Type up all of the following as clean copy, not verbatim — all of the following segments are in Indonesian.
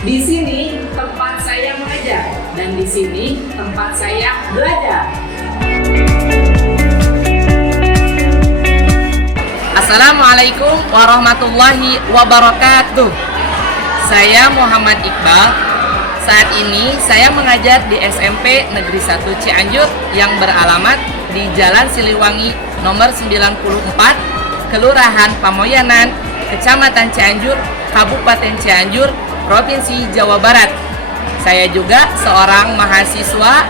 Di sini tempat saya mengajar dan di sini tempat saya belajar. Assalamualaikum warahmatullahi wabarakatuh. Saya Muhammad Iqbal. Saat ini saya mengajar di SMP Negeri 1 Cianjur yang beralamat di Jalan Siliwangi nomor 94, Kelurahan Pamoyanan, Kecamatan Cianjur, Kabupaten Cianjur, Provinsi Jawa Barat. Saya juga seorang mahasiswa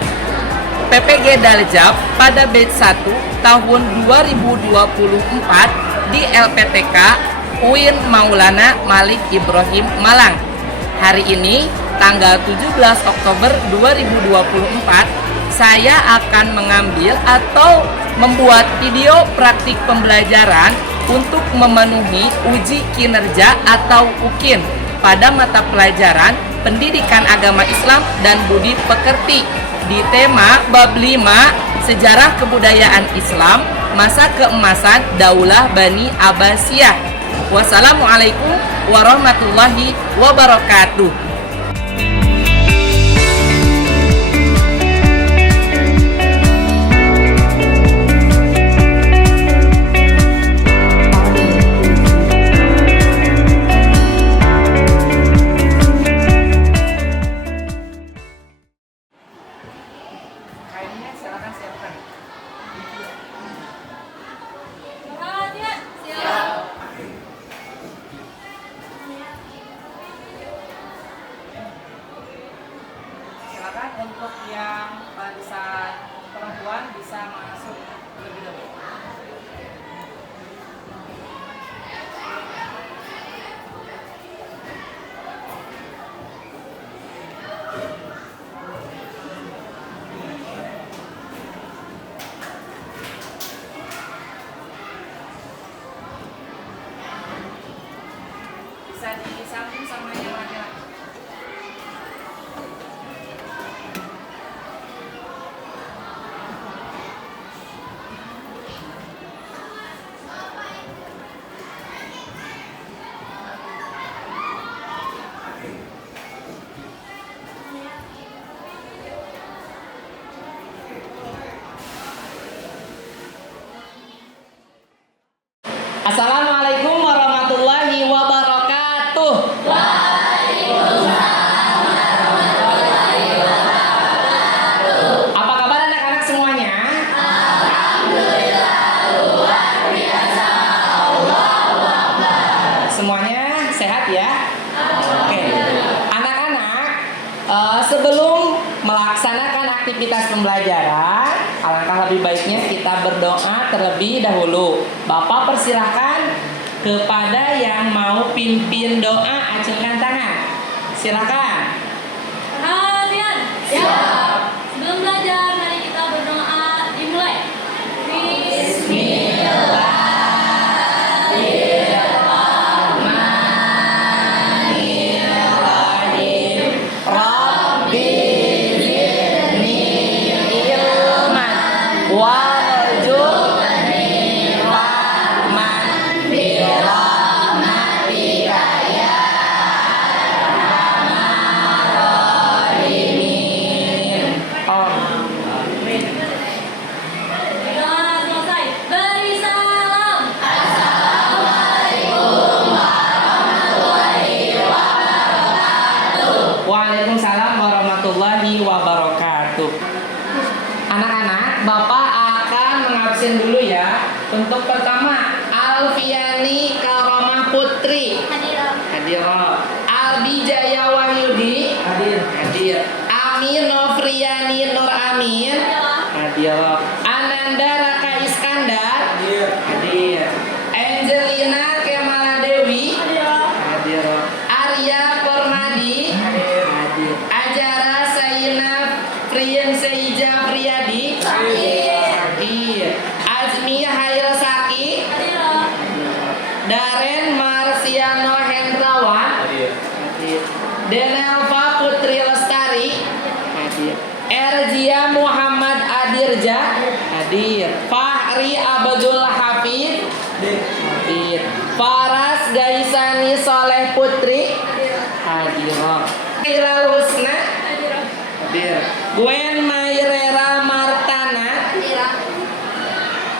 PPG Daljab pada batch 1 tahun 2024 di LPTK UIN Maulana Malik Ibrahim Malang. Hari ini tanggal 17 Oktober 2024 saya akan mengambil atau membuat video praktik pembelajaran untuk memenuhi uji kinerja atau UKIN pada mata pelajaran Pendidikan Agama Islam dan Budi Pekerti di tema bab 5 Sejarah Kebudayaan Islam Masa Keemasan Daulah Bani Abbasiyah. Wassalamualaikum warahmatullahi wabarakatuh. Untuk yang barisan perempuan bisa masuk lebih dahulu. Bisa disambung sama yang laki-laki. Assalamualaikum warahmatullahi wabarakatuh. Waalaikumsalam warahmatullahi wabarakatuh. Apa kabar anak-anak semuanya? Alhamdulillah, luar biasa. Allahu Akbar. Semuanya sehat ya? Oke. Anak-anak, sebelum melaksanakan aktivitas pembelajaran, alangkah lebih baiknya kita berdoa terlebih dahulu. Bapak persilahkan kepada yang mau pimpin doa, acungkan tangan. Silakan. Perhatian. Siap. Sebelum belajar, mari kita berdoa. Dimulai. Bismillahirrahmanirrahim. Rabbi zidni ilman warzuqni rahman birahmatika ya arhamar rahimin. Amin. Doa selesai. Beri salam. Waalaikumsalam warahmatullahi wabarakatuh. Anak-anak, Bapak akan mengabsen dulu ya. Untuk pertama, Alfiani Karomah Putri hadirah. Albi Jaya Wahyudi hadir. Amin Nofriani Nur Amin hadirah. Ananda Raka Iskandar hadir. Angelina Kemala Dewi hadirah. Arya Permadi hadir. Ajara Sayyina Priyan Seija Priyadi hadir. Azmi Hail Saki Daren Marsiano Hendrawan hadir. Denelva Putri Lestari hadir. Hadiroh. Khairul Husna. Hadir. Gwen Mayrera Martana.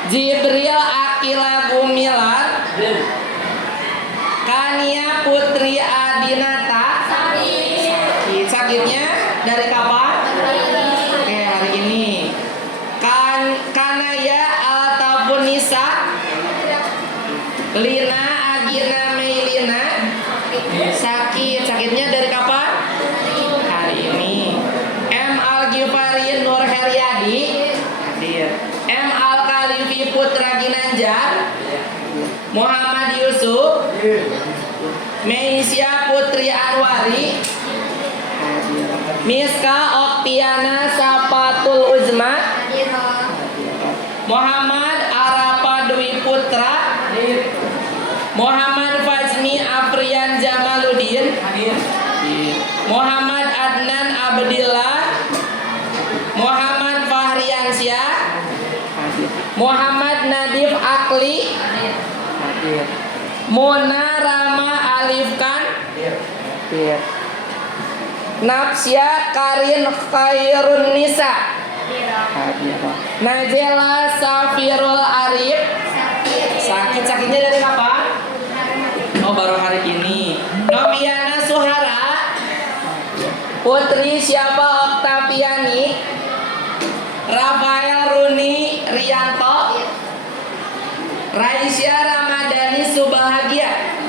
Jibril Akila Gumilar. Kania Putri Adinata. Sakitnya dari kapan? Oke, hari ini. Kanaya Altabunisa. Lina Agina Meilina. Sakitnya dari kapan? Hari ini. M Al-Ghifari Nur Heriadi. Hadir. M Al-Khalifi Putra Ginanjar. Muhammad Yusuf. Meisya Putri Anwari. Miska Oktiana Sapatul Uzma. Muhammad Arapa Dwi Putra. Muhammad Fazmi Afrian Jamaluddin. Muhammad Adnan Abdillah. Muhammad Fahriansyah. Muhammad Nadif Akli. Mona Rama Alifkan. Nafsya Karin Khairun Nisa. Najela Safirul Arif. Sakitnya dari kapan? Oh, baru hari ini. Noviana Suhara. Putri siapa Oktaviani. Rafael Runi Rianto. Raisya Ramadhani Subahagia.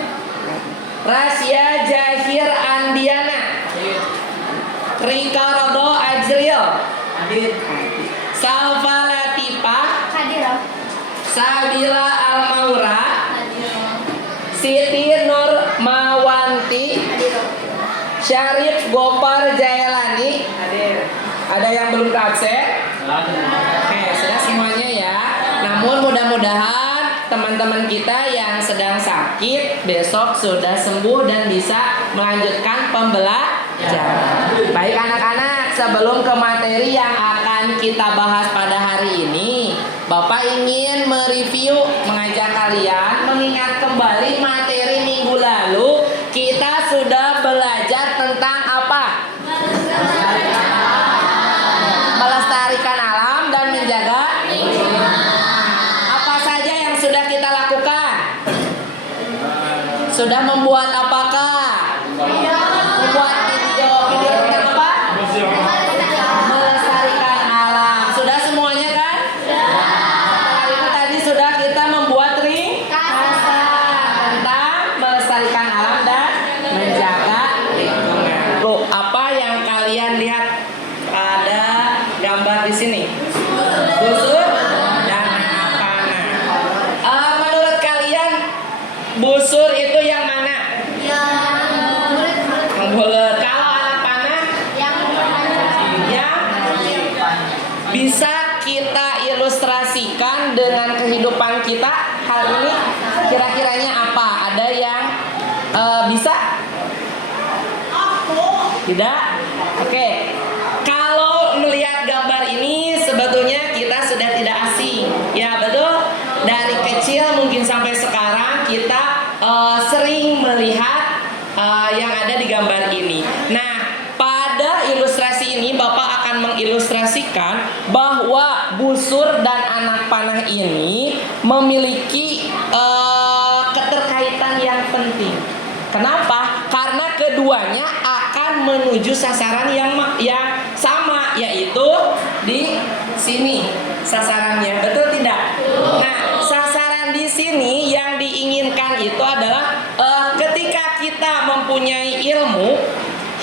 Rasya Jahir Andiana. Rika Rodo Ajril. Salva Latifah. Sabila Almaura. Siti Nur Mawanti. Syarif Gopar Jailani. Ada yang belum ke absen? Oke, sudah semuanya ya. Namun mudah-mudahan teman-teman kita yang sedang sakit besok sudah sembuh dan bisa melanjutkan pembelajaran. Baik anak-anak, sebelum ke materi yang akan kita bahas pada hari ini, Bapak ingin mereview, mengajak kalian mengingat kembali materi minggu lalu. Kita sudah belajar tentang apa? Melestarikan alam dan menjaga lingkungan. Apa saja yang sudah kita lakukan? Sudah membuat apakah? Membuat video tentang apa? Melestarikan alam. Sudah semuanya kan? Setelah itu tadi sudah kita membuat ringkasan tentang melestarikan alam dan menjaga lingkungan. Loh, apa yang kalian lihat pada gambar di sini? Busur dan anak panah. Menurut kalian busur itu yang mana? Yang bulat. Kalau anak panah? Yang bisa kita ilustrasikan dengan kehidupan kita hal ini kira-kiranya apa? Ada yang bisa? Tidak? Oke. Kalau melihat gambar ini sebetulnya kita sudah tidak asing. Ya betul. Dari kecil mungkin sampai sekarang kita sering melihat yang ada di gambar ini. Nah, pada ilustrasi ini Bapak akan mengilustrasikan bahwa busur dan anak panah ini memiliki keterkaitan yang penting. Kenapa? Karena keduanya akan menuju sasaran yang sama, yaitu di sini sasarannya. Betul tidak? Nah, sasaran di sini yang diinginkan itu adalah ketika kita mempunyai ilmu,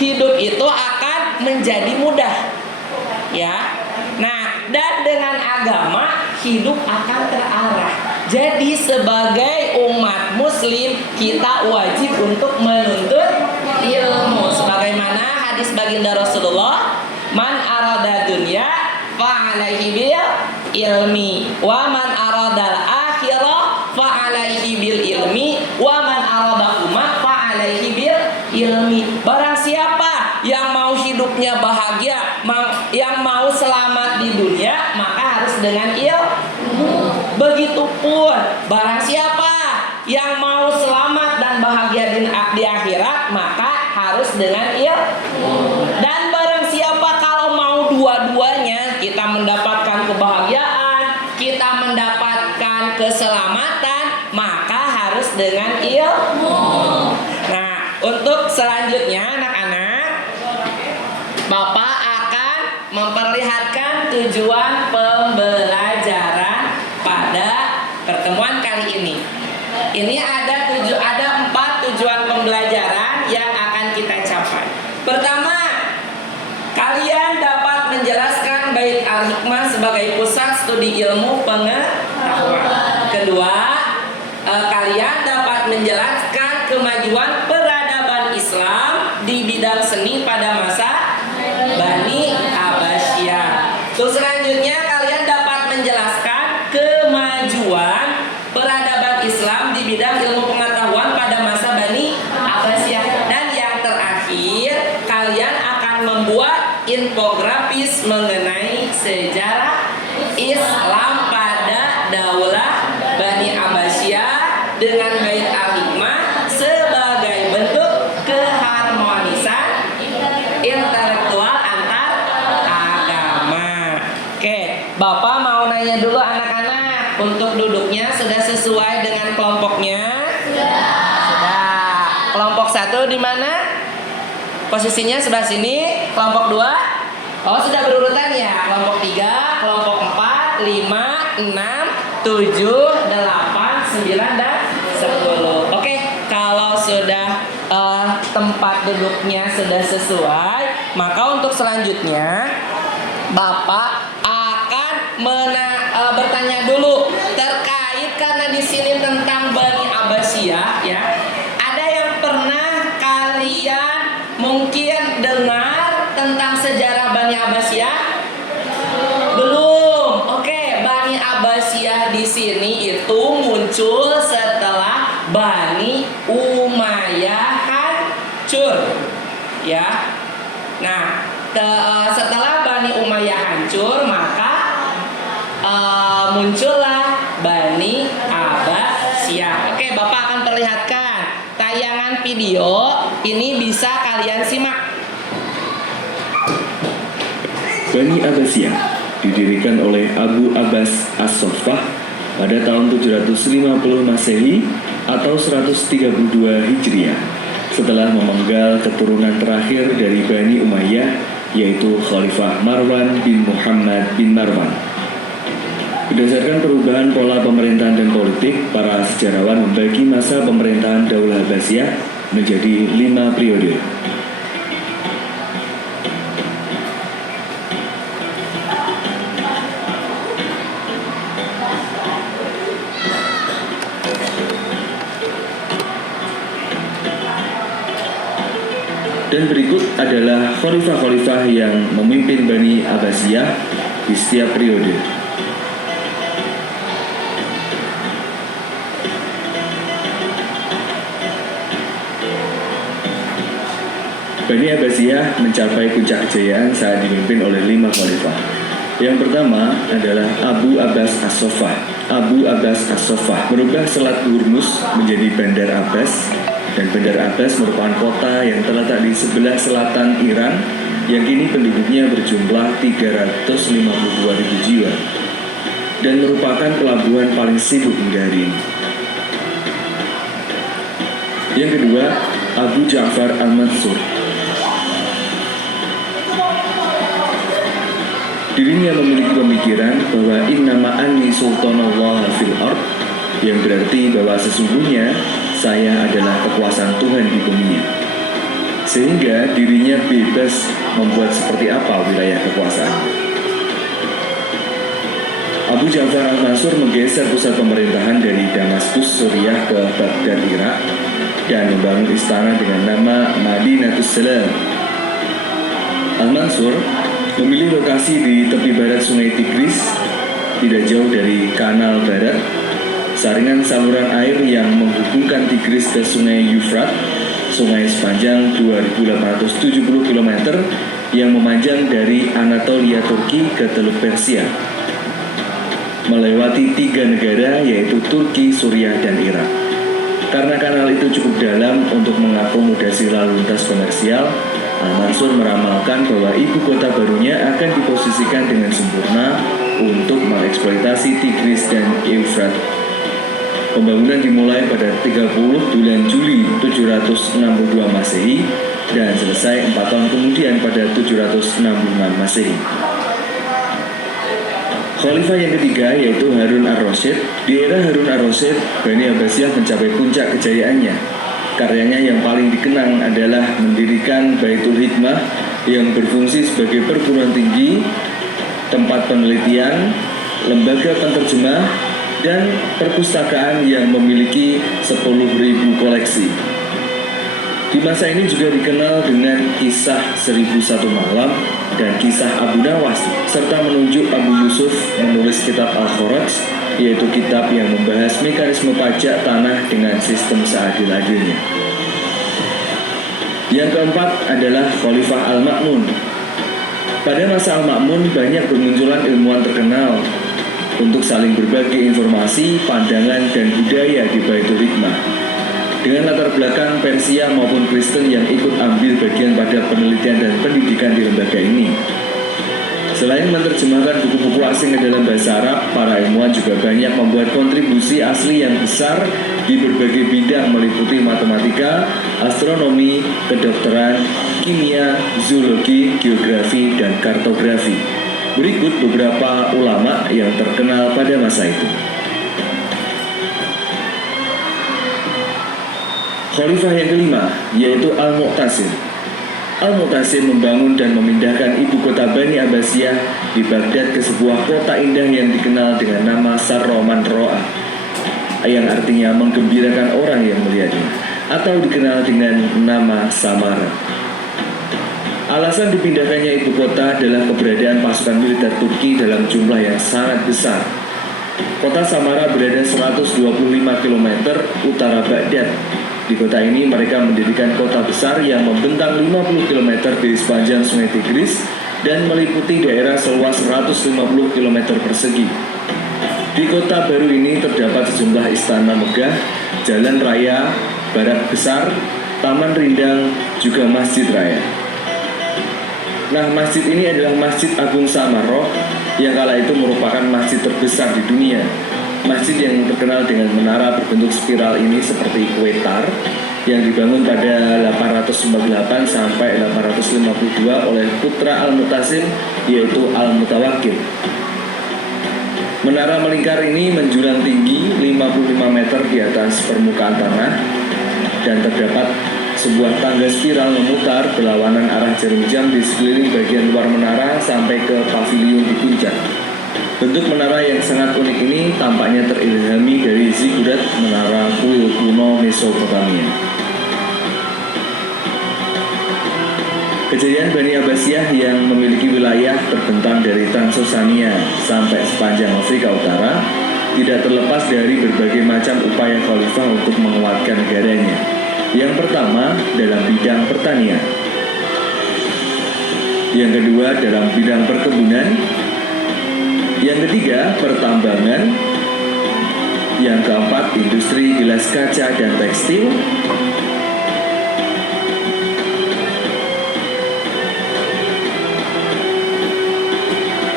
hidup itu akan menjadi mudah. Ya. Nah, dan dengan agama hidup akan terarah. Jadi sebagai umat muslim kita wajib untuk menuntut ilmu. Sebagaimana hadis baginda Rasulullah, man arada dunya fa alaihi bil ilmi wa man aradal akhirah fa alaihi bil ilmi wa man arada umma fa alaihi bil ilmi. Barang siapa yang mau hidupnya bahagia, yang mau selamat di dunia, maka harus dengan ilmu. Begitupun barang siapa yang mau selamat dan bahagia di akhirat, maka harus harus dengan ilmu. Dan barang siapa kalau mau dua-duanya, kita mendapatkan kebahagiaan, kita mendapatkan keselamatan, maka harus dengan ilmu. Nah, untuk selanjutnya anak-anak, Bapak akan memperlihatkan tujuan pembelajaran pada pertemuan kali ini. Ini ada 4 tujuan pembelajaran yang akan kita capai. Pertama, kalian dapat menjelaskan Bait Al-Hikmah sebagai pusat studi ilmu pengetahuan. Kedua, kalian dapat menjelaskan kemajuan peradaban Islam di bidang seni pada masa Bani Abbasiyah. Terus selanjutnya kalian dapat menjelaskan kemajuan peradaban Islam di bidang ilmu pengetahuan pada masa Bani Abbasiyah. Dan yang terakhir, kalian akan membuat infografis mengenai sejarah Islam pada Daulah Bani Abbasiyah dengan Bait Al-Hikmah sebagai bentuk keharmonisan intelektual antar agama. Oke, Bapak mau nanya dulu anak-anak, untuk duduknya sudah sesuai dengan kelompoknya? Sudah. Kelompok 1 di mana? Posisinya sebelah sini. Kelompok 2? Oh, sudah berurutan ya. Kelompok 3, kelompok 4, 5, 6, 7, 8, 9, dan 10. Oke, kalau sudah tempat duduknya sudah sesuai, maka untuk selanjutnya Bapak akan bertanya dulu terkait, karena di sini tentang Bani Abbasiyah ya. Ada yang pernah kalian mungkin dengar tentang sejarah Bani Abbasiyah? Belum. Oke, Bani Abbasiyah di sini itu muncul setelah Bani Umayyah hancur. Ya. Nah, setelah Bani Umayyah hancur, maka muncullah Bani Abbasiyah. Oke, Bapak akan perlihatkan tayangan video. Ini bisa kalian simak. Bani Abbasiyah didirikan oleh Abu Abbas As-Soffah pada tahun 750 Masehi atau 132 Hijriah, setelah memenggal keturunan terakhir dari Bani Umayyah, yaitu Khalifah Marwan bin Muhammad bin Marwan. Berdasarkan perubahan pola pemerintahan dan politik, para sejarawan membagi masa pemerintahan Daulah Abbasiyah menjadi 5 periode. Dan berikut adalah khalifah-khalifah yang memimpin Bani Abbasiyah di setiap periode. Bani Abbasiyah mencapai puncak kejayaan saat dipimpin oleh 5 khalifah. Yang pertama adalah Abu Abbas As-Soffah. Abu Abbas As-Soffah merubah Selat Hormuz menjadi Bandar Abbas, dan Bandar Abbas merupakan kota yang terletak di sebelah selatan Iran yang kini penduduknya berjumlah 352.000 jiwa dan merupakan pelabuhan paling sibuk hingga hari ini. Yang kedua, Abu Ja'far Al-Mansur. Dirinya memiliki pemikiran bahwa innama anni sultanallah fil ard, yang berarti bahwa sesungguhnya saya adalah kekuasaan Tuhan di bumi. Sehingga dirinya bebas membuat seperti apa wilayah kekuasaan. Abu Ja'far Al-Mansur menggeser pusat pemerintahan dari Damaskus, Suriah ke Baghdad, Irak, dan membangun istana dengan nama Madinatus Salam. Al-Mansur memilih lokasi di tepi barat Sungai Tigris, tidak jauh dari Kanal Barat, saringan saluran air yang menghubungkan Tigris ke Sungai Yufrat, sungai sepanjang 2.870 km yang memanjang dari Anatolia Turki ke Teluk Persia, melewati 3 negara yaitu Turki, Suriah, dan Irak. Karena kanal itu cukup dalam untuk mengakomodasi lalu lintas komersial, Al-Mansur meramalkan bahwa ibu kota barunya akan diposisikan dengan sempurna untuk mengeksploitasi Tigris dan Eufrat. Pembangunan dimulai pada 30 bulan Juli 762 Masehi dan selesai 4 tahun kemudian pada 766 Masehi. Khalifah yang ketiga yaitu Harun ar-Rasyid. Di era Harun ar-Rasyid, Bani Abbasiyah mencapai puncak kejayaannya. Karyanya yang paling dikenang adalah mendirikan Baitul Hikmah yang berfungsi sebagai perguruan tinggi, tempat penelitian, lembaga penterjemah, dan perpustakaan yang memiliki 10.000 koleksi. Di masa ini juga dikenal dengan kisah 1001 Malam dan kisah Abu Nawas, serta menunjuk Abu Yusuf menulis kitab Al-Kharaj, yaitu kitab yang membahas mekanisme pajak tanah dengan sistem seadil-adilnya. Yang keempat adalah Khalifah Al-Ma'mun. Pada masa Al-Ma'mun banyak bermunculan ilmuwan terkenal untuk saling berbagi informasi, pandangan, dan budaya di Baitul Hikmah. Dengan latar belakang Persia maupun Kristen yang ikut ambil bagian pada penelitian dan pendidikan di lembaga ini. Selain menerjemahkan buku-buku asing ke dalam bahasa Arab, para ilmuwan juga banyak membuat kontribusi asli yang besar di berbagai bidang meliputi matematika, astronomi, kedokteran, kimia, zoologi, geografi, dan kartografi. Berikut beberapa ulama yang terkenal pada masa itu. Khalifah yang kelima yaitu Al-Mu'tasim. Al-Mu'tasim membangun dan memindahkan ibu kota Bani Abbasiyah di Baghdad ke sebuah kota indah yang dikenal dengan nama Sarra Man Ro'a, yang artinya menggembirakan orang yang melihatnya, atau dikenal dengan nama Samara. Alasan dipindahkannya ibu kota adalah keberadaan pasukan militer Turki dalam jumlah yang sangat besar. Kota Samara berada 125 km utara Baghdad. Di kota ini mereka mendirikan kota besar yang membentang 50 km di sepanjang sungai Tigris dan meliputi daerah seluas 150 km persegi. Di kota baru ini terdapat sejumlah istana megah, jalan raya, barak besar, taman rindang, juga masjid raya. Nah, masjid ini adalah Masjid Agung Samarra yang kala itu merupakan masjid terbesar di dunia. Masjid yang terkenal dengan menara berbentuk spiral ini seperti kue tar yang dibangun pada 898 sampai 852 oleh putra Al-Mu'tasim yaitu Al-Mutawakkil. Menara melingkar ini menjulang tinggi 55 meter di atas permukaan tanah dan terdapat sebuah tangga spiral memutar berlawanan arah jarum jam di sekeliling bagian luar menara sampai ke pavilion di puncak. Bentuk menara yang sangat unik ini tampaknya terilhami dari zigurat menara kuil kuno Mesopotamia. Kejayaan Bani Abbasiyah yang memiliki wilayah terbentang dari Transosania sampai sepanjang Afrika Utara tidak terlepas dari berbagai macam upaya khalifah untuk menguatkan negaranya. Yang pertama dalam bidang pertanian, yang kedua dalam bidang perkebunan, yang ketiga pertambangan, yang keempat industri gelas kaca dan tekstil,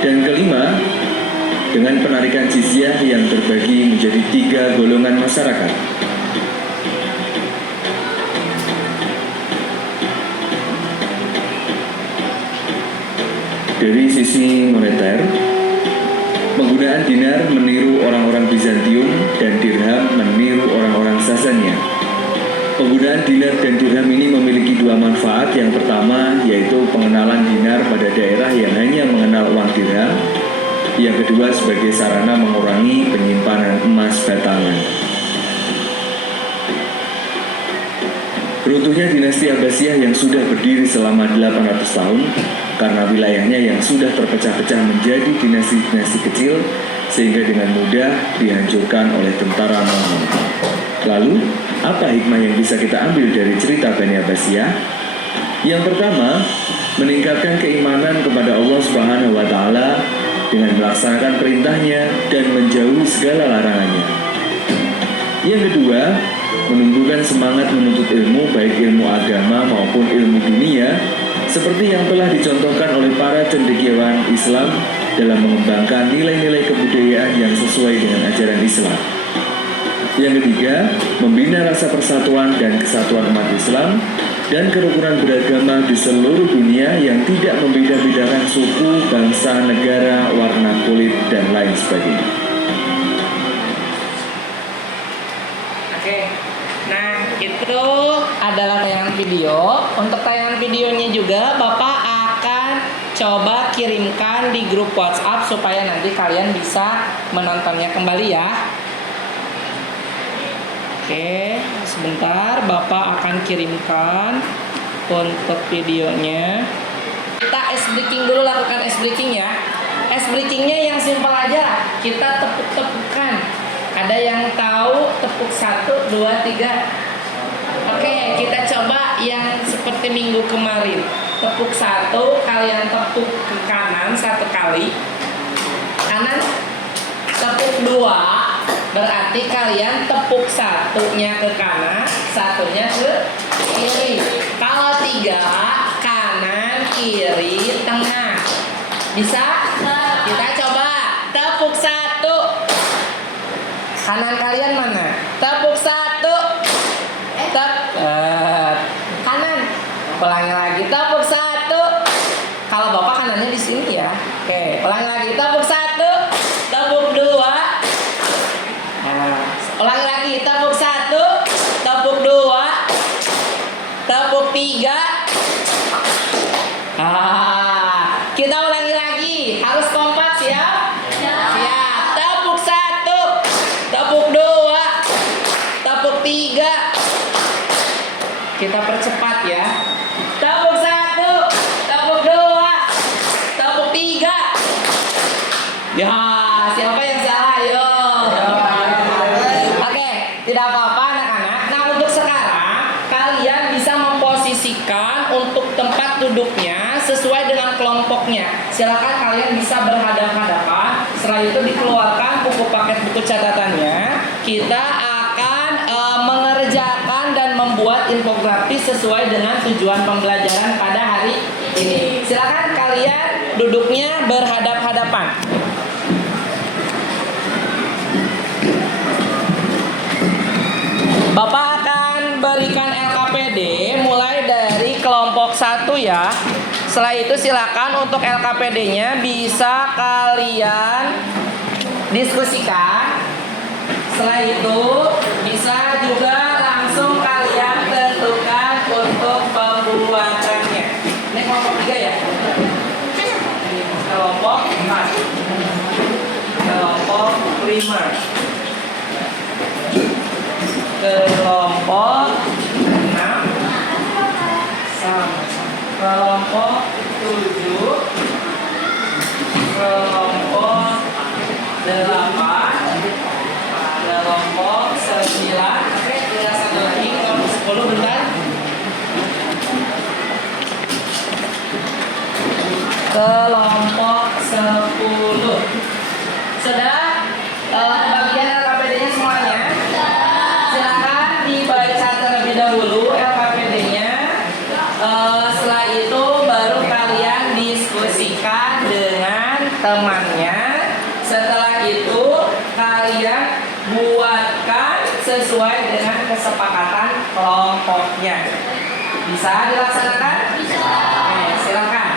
dan kelima dengan penarikan jizyah yang terbagi menjadi 3 golongan masyarakat. Dari sisi moneter, penggunaan dinar meniru orang-orang Bizantium dan dirham meniru orang-orang Sasania. Penggunaan dinar dan dirham ini memiliki 2 manfaat. Yang pertama yaitu pengenalan dinar pada daerah yang hanya mengenal uang dirham. Yang kedua sebagai sarana mengurangi penyimpanan emas batangan. Runtuhnya dinasti Abbasiyah yang sudah berdiri selama 800 tahun karena wilayahnya yang sudah terpecah-pecah menjadi dinasti-dinasti kecil sehingga dengan mudah dihancurkan oleh tentara Mongol. Lalu, apa hikmah yang bisa kita ambil dari cerita Bani Abbasiyah? Yang pertama, meningkatkan keimanan kepada Allah Subhanahu wa Ta'ala dengan melaksanakan perintahnya dan menjauhi segala larangannya. Yang kedua, menumbuhkan semangat menuntut ilmu baik ilmu agama maupun ilmu dunia seperti yang telah dicontohkan oleh para cendekiawan Islam dalam mengembangkan nilai-nilai kebudayaan yang sesuai dengan ajaran Islam. Yang ketiga, membina rasa persatuan dan kesatuan umat Islam dan kerukunan beragama di seluruh dunia yang tidak membeda-bedakan suku, bangsa, negara, warna kulit, dan lain sebagainya. Oke, nah itu adalah tayangan video. Untuk tayangan videonya juga Bapak akan coba kirimkan di grup WhatsApp supaya nanti kalian bisa menontonnya kembali ya. Oke, sebentar Bapak akan kirimkan untuk videonya. Kita ice breaking dulu, lakukan ice breaking ya. Ice breakingnya yang simpel aja, kita tepuk-tepukan. Ada yang tahu tepuk 1, 2, 3. Oke, kita coba yang seperti minggu kemarin. Tepuk 1, kalian tepuk ke kanan 1 kali. Kanan. Tepuk 2, berarti kalian tepuk 1-nya ke kanan, 1-nya ke kiri. Kalau 3, kanan, kiri, tengah. Bisa? Kita coba. Tepuk 1. Kanan kalian mana? Tepuk 1. Kanan. Ulangi lagi. Tepuk 1. Kalau Bapak kanannya di sini ya. Oke, ulangi lagi. Tepuk 1. Tepuk 2. Ulangi lagi. Tepuk 1. Tepuk 2. Tepuk 3. Kita ulangi lagi. Harus kompak, siap? Siap. Tepuk 1. Tepuk 2. Tepuk 3. Kita percepat ya. Tepuk 1. Tepuk 2. Tepuk 3. Ya, siapa yang salah? Ayo. Oke, tidak apa-apa anak-anak. Nah, untuk sekarang kalian bisa memposisikan untuk tempat duduknya sesuai dengan kelompoknya. Silakan kalian bisa berhadapan-hadapan. Setelah itu dikeluarkan buku paket buku catatannya. Kita akan mengerjakan dan membuat infografis sesuai dengan tujuan pembelajaran pada hari ini. Silakan kalian duduknya berhadap-hadapan. Bapak akan berikan LKPD mulai dari kelompok 1 ya. Setelah itu silakan untuk LKPD-nya bisa kalian diskusikan. Setelah itu bisa juga langsung kalian tentukan untuk pembuatannya. Ini kelompok 3 ya. Kelompok 4. Kelompok 5. Kelompok 6. Kelompok 7. Kelompok 8. Kelompok 9. Oke, tinggal satu lagi. Kelompok 10 bentar. Kelompok 10. Sudah? Bagian LKPD-nya semuanya? Silakan dibaca terlebih dahulu LKPD-nya. Setelah itu baru kalian diskusikan dengan temannya. Setelah itu kalian buatkan sesuai dengan kesepakatan kelompoknya. Bisa dilaksanakan? Bisa. Oke, silakan.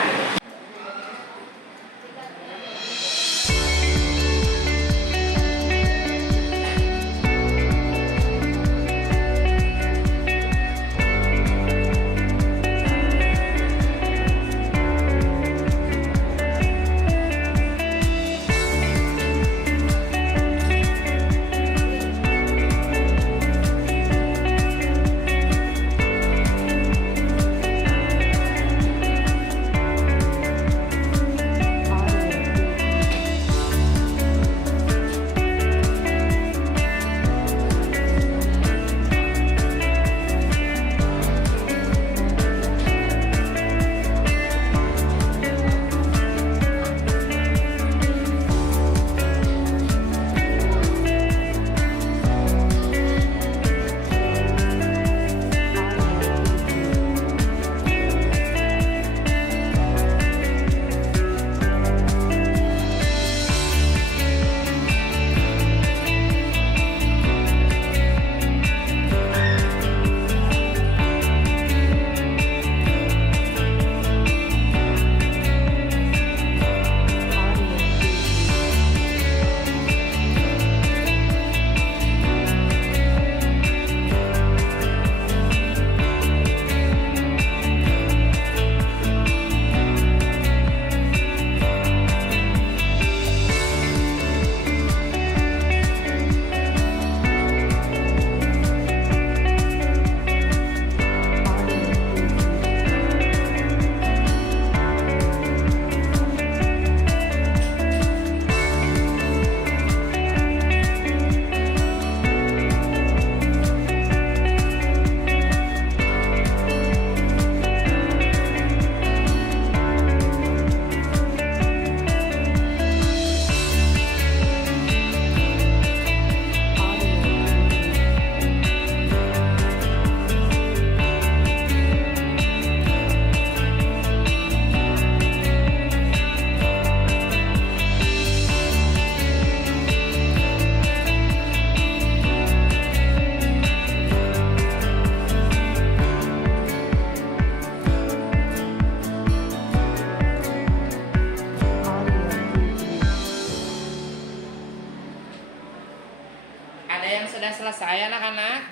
selesai anak-anak?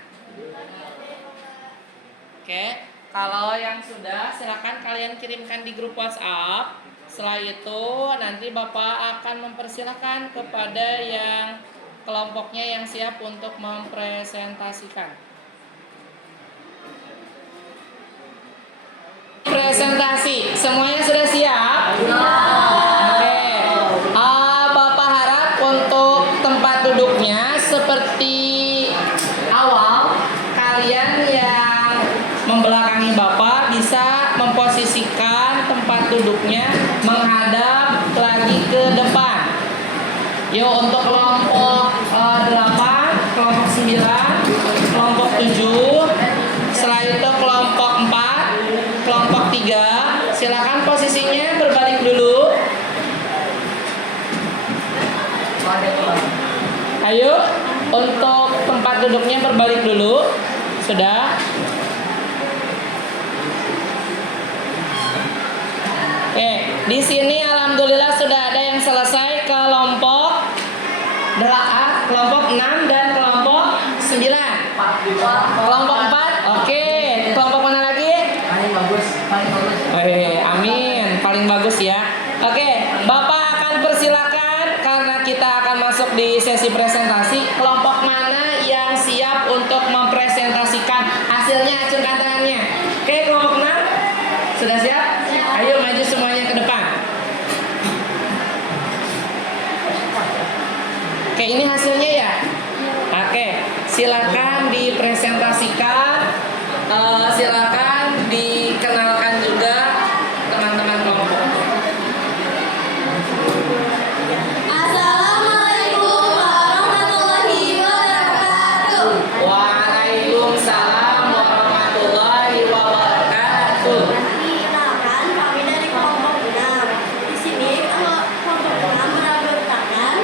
Oke, kalau yang sudah silakan kalian kirimkan di grup WhatsApp. Setelah itu nanti Bapak akan mempersilahkan kepada yang kelompoknya yang siap untuk mempresentasikan. Presentasi, semuanya sudah siap? Oke. Bapak harap untuk tempat duduknya seperti awal, kalian yang membelakangi Bapak bisa memposisikan tempat duduknya menghadap lagi ke depan. Yuk, untuk kelompok 8, kelompok 9, kelompok 7, setelah itu kelompok 4, kelompok 3, silakan posisinya berbalik dulu. Ayo, untuk tempat duduknya berbalik dulu. Sudah? Oke, di sini alhamdulillah sudah ada yang selesai kelompok 6 dan kelompok 9. Kelompok 4, oke. Kelompok mana lagi? Paling bagus. Amin, paling bagus ya. Oke, Bapak akan persilakan karena kita akan masuk di sesi presentasi. Kelompok mana yang siap untuk mempresentasikan hasilnya? Acungkan tangannya. Oke, kelompok 6 sudah siap? Ayo maju semuanya ke depan. Oke, ini hasilnya ya. Oke, silakan dipresentasikan. Silakan dikenalkan juga teman-teman kelompok. Assalamualaikum warahmatullahi wabarakatuh. Waalaikumsalam warahmatullahi wabarakatuh. Perkenalkan, kami dari kelompok 6. Di sini kelompok 6 berada tangan.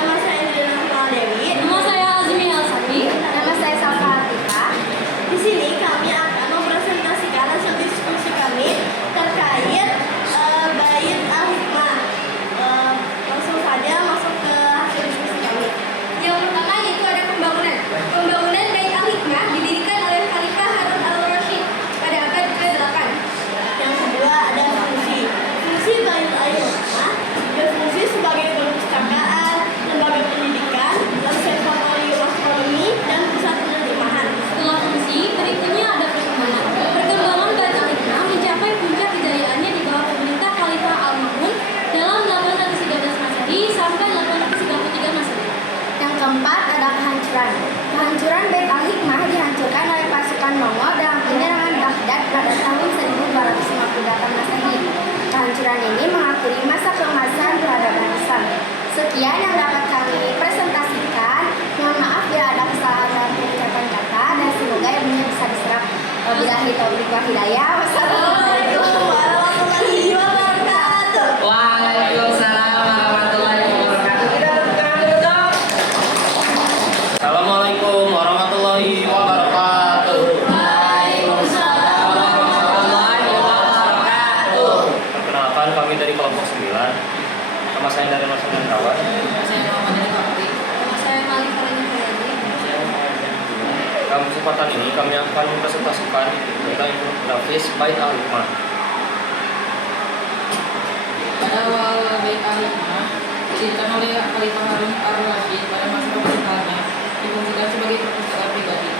Nama saya Nilai Dewi. Nama saya Azmi Alsami. Nama saya Safa Atika. Di sini kami akan mempresentasikan hasil diskusi kami terkait bait al-hikmah. Langsung saja masuk ke hasil diskusi kami. Yang pertama yaitu ada pembangunan. Pembangunan bait al-hikmah didirikan oleh Khalifah Harun al-Rasyid pada abad ke-8. Yang kedua ada fungsi. Fungsi bait al-hikmah berfungsi sebagai perpustakaan, lembaga pendidikan, observatorium astronomi, dan pusat penerjemahan. Setelah fungsi, berikutnya ada perkembangan. Perkembangan bait al-hikmah mencapai puncak kejayaannya di bawah pemerintah Khalifah Al-Ma'mun dalam 813 Masehi sampai 833 Masehi. Yang keempat ada kehancuran. Kehancuran bait al-hikmah dihancurkan oleh pasukan Mongol dalam penyerangan Baghdad pada tahun 1258 Masehi. Kehancuran ini mengakhiri masa keemasan peradaban Islam. Sekian yang dapat kami presentasikan. Mohon maaf bila ada kesalahan dalam pengucapan kata dan semoga ilmunya bisa diserap. Wabillahi taufiq wal hidayah. Wassalamualaikum warahmatullahi wabarakatuh. Waalaikumsalam warahmatullahi wabarakatuh. Kita tepuk tangan dulu dong. Assalamualaikum warahmatullahi wabarakatuh. Waalaikumsalam warahmatullahi wabarakatuh. Perkenalkan, kami dari kelompok 9. Nama saya dari Mas Rawat. Saya Malik Farani Fayadi. Dalam kesempatan ini kami akan mempresentasikan tentang infografis bait al-hikmah. Pada awal bait al-hikmah didirikan oleh Khalifah Harun al-Rasyid pada masa pemerintahannya, difungsikan sebagai perpustakaan pribadi.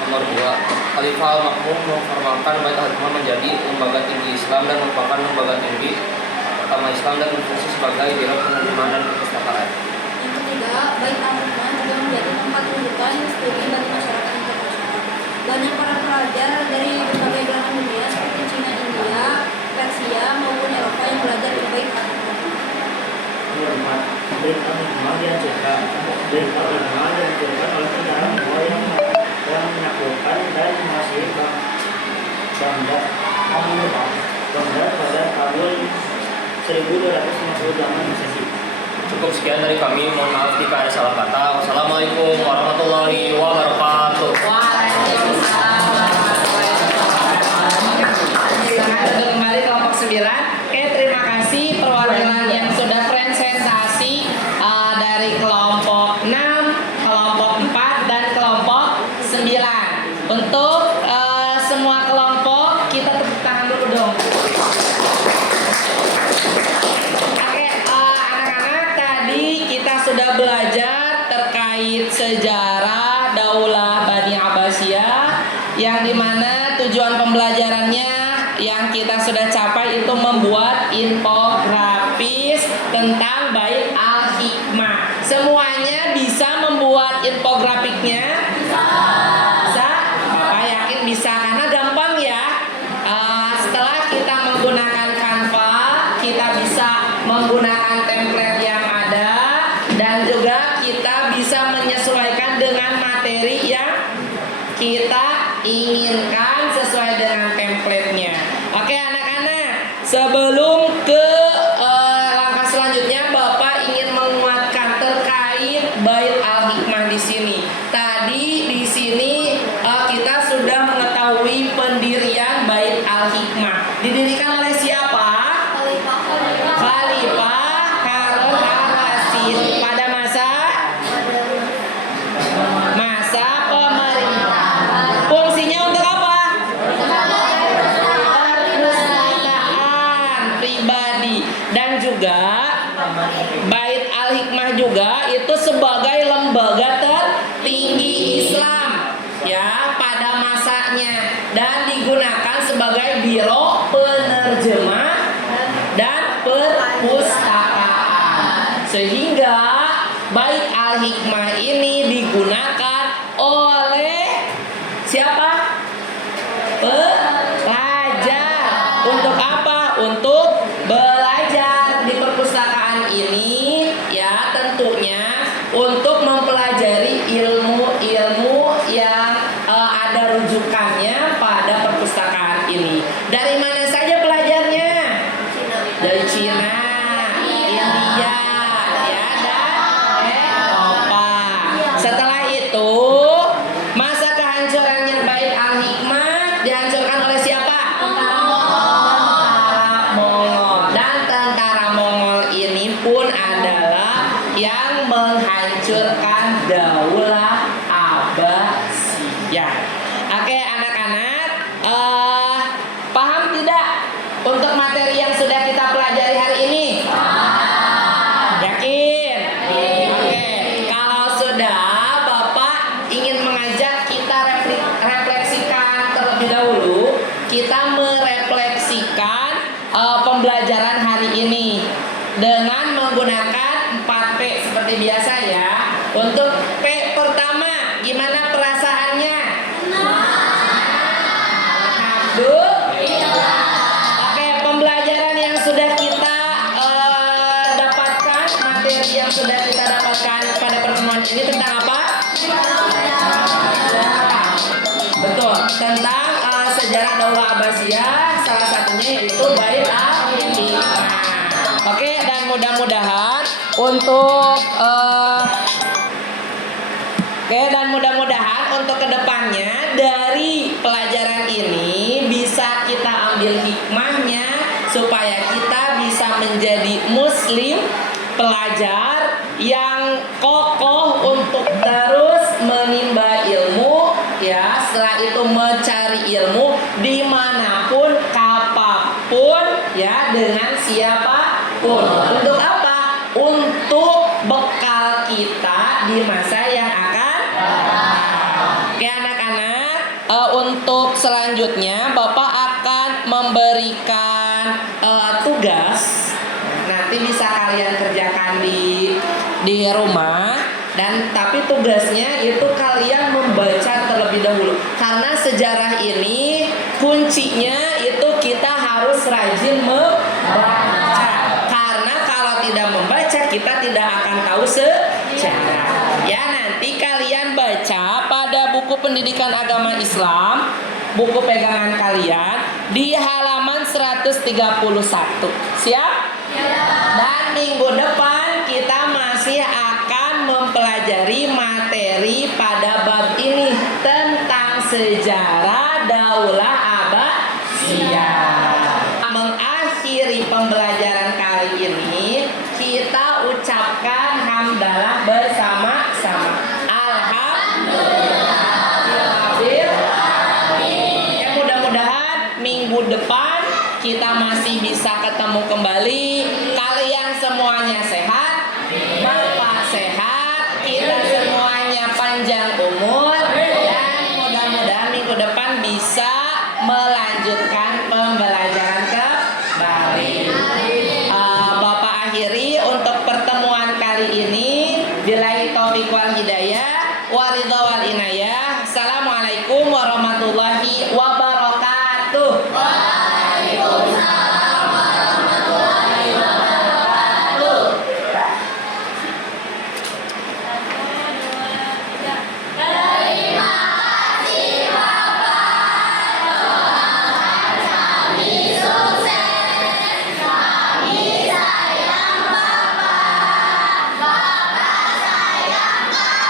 Nomor 2, Khalifah Al-Ma'mun memformalkan bait al-hikmah menjadi lembaga tinggi Islam dan merupakan lembaga tinggi pertama Islam dan berfungsi sebagai biro penerjemahan dan perpustakaan. Yang ketiga, bait al-hikmah juga menjadi tempat rujukan studi bagi masyarakat internasional. Banyak para pelajar dari berbagai belahan dunia seperti Cina, India, Persia maupun Eropa yang belajar di bait al-hikmah. Nomor 4, bait al-hikmah dihancurkan. Bait al-hikmah dihancurkan oleh tentara Mongol yang menaklukkan dan menguasai Baghdad pada tahun 1258 Masehi. Cukup sekian dari kami, mohon maaf jika ada salah kata. Wassalamualaikum warahmatullahi wabarakatuh. Waalaikumsalam warahmatullahi wabarakatuh. Silakan duduk kembali kelompok 9. Oke, terima kasih perwakilan yang sudah presentasi dari kelompok 6 sudah belajar terkait sejarah Daulah Bani Abbasiyah, yang dimana tujuan pembelajarannya yang kita sudah capai itu membuat infografis tentang Bait Al-Hikmah. Semuanya bisa membuat infografiknya? Bisa. Bapak yakin bisa karena gampang ya. Setelah kita menggunakan Canva, kita bisa menggunakan template yang ada, dan juga kita bisa menyesuaikan dengan materi yang kita inginkan sesuai dengan template-nya. Oke anak-anak, sebelum ke langkah selanjutnya, Bapak ingin menguatkan terkait Bait Al-Hikmah di sini. Tadi di sini kita sudah mengetahui pendirian Bait Al-Hikmah. Didirikan oleh siapa? Khalifah Harun Ar-Rasyid pada masa pemerintah. Fungsinya untuk apa? Perpustakaan pribadi, dan juga Bait Al-Hikmah juga itu sebagai lembaga tertinggi Islam ya pada masanya, dan digunakan sebagai biro penerjemah dan perpustakaan, sehingga Bait Al-Hikmah ini digunakan oleh siapa? Pelajar. Untuk apa? Untuk belajar di perpustakaan ini ya, tentunya untuk mempelajari ilmu-ilmu yang ada rujukannya pada perpustakaan ini. Dari mana saja pelajarnya? Dari Cina, India, ya, dan Eropa. Setelah itu, masa kehancurannya Bait Al-Hikmah dihancurkan oleh siapa? Tentara Mongol. Dan tentara Mongol ini pun adalah yang menghancurkan Daulah Abbasiyah. Oke anak-anak, paham tidak untuk materi yang sudah kita pelajari hari ini? Yakin? Oke, kalau sudah, Bapak ingin mengajak kita refleksikan terlebih dahulu. Kita merefleksikan pembelajaran hari ini dengan menggunakan 4P seperti biasa ya. Untuk P pertama, gimana perasaannya? Alhamdulillah. Oke, pembelajaran yang sudah kita dapatkan, materi yang sudah kita dapatkan pada pertemuan ini tentang apa? Betul, tentang sejarah Daulah Abbasiyah, salah satunya yaitu Bait Al-Hikmah. Oke, dan mudah-mudahan untuk kedepannya dari pelajaran ini bisa kita ambil hikmahnya supaya kita bisa menjadi muslim pelajar yang kokoh untuk terus menimba ilmu ya, setelah itu mencari ilmu dimanapun kapapun ya, dengan siapapun. Untuk apa? Untuk bekal kita di masa yang akan datang. Oke anak-anak, untuk selanjutnya Bapak akan memberikan tugas. Nanti bisa kalian kerjakan di rumah, dan tapi tugasnya itu kalian membaca terlebih dahulu, karena sejarah ini kuncinya itu kita harus rajin membaca, karena kalau tidak membaca kita tidak akan tahu sejarah ya. Nanti kalian baca pada buku pendidikan agama Islam, buku pegangan kalian di halaman 131. Siap? Dan minggu depan kita masih akan mempelajari materi pada bab ini tentang sejarah Daulah Abbasiyah. Mengakhiri pembelajaran kali ini, kita ucapkan hamdalah bersama-sama. Alhamdulillah. Ya, mudah-mudahan minggu depan kita masih bisa ketemu kembali. Kalian semuanya sehat, Bapak sehat. umur dan mudah-mudahan minggu depan bisa melanjutkan pembelajaran kembali. Bapak akhiri untuk pertemuan kali ini. Billahi taufiq wal hidayah, waridha wal inayah. Assalamualaikum warahmatullahi wabarakatuh.